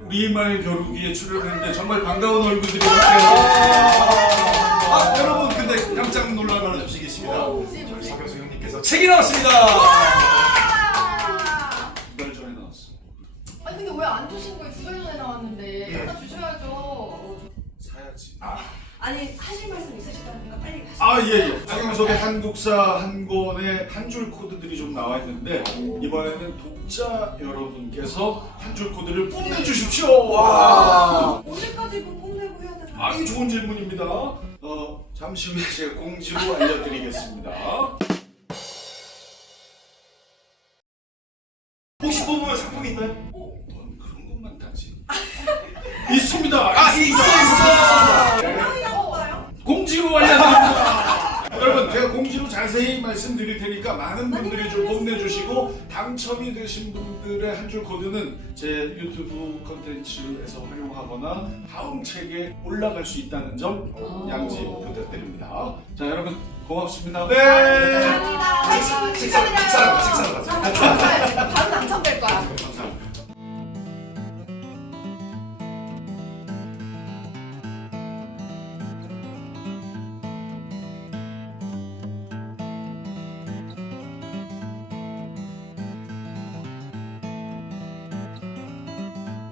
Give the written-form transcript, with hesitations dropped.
우리말 겨루기에 출연했는데 정말 반가운 얼굴들이 많네요. 여러분 근데 깜짝 놀랄 소식이 있습니다. 저희 서경수 형님께서 책이 나왔습니다. 두 달 전에 나왔어. 아니 근데 왜 안 주신 거예요? 2달 전에 나왔는데 하나 주셔야죠. 사야지. 아니 하실 말씀 있으시다니까 빨리 하시죠. 예. 서경석의 한국사 한 권의 한 줄 코드들이 좀 나와 있는데 이번에는 독자 여러분께서 한 줄 코드를 뽐내주십시오. 와. 언제까지 그 뽐내고 해야 되나? 이 좋은 질문입니다. 잠시 후에 제가 공지로 알려드리겠습니다. 혹시 뽑으면 상품 있나요? 넌 그런 것만 타지. 있습니다. 있어. 상황이라고 봐요? 공지로 알려드립니다. 여러분 제가 공지로 자세히 말씀드릴 테니까 많은 분들이 좀 뽐내주시고 당첨이 되신 분들의 한 줄 코드는 제 유튜브 컨텐츠에서 활용하거나 다음 책에 올라갈 수 있다는 점 양지 부탁드립니다. 자 여러분 고맙습니다. 감사합니다. 식사로 가자. 바로 당첨될 거야.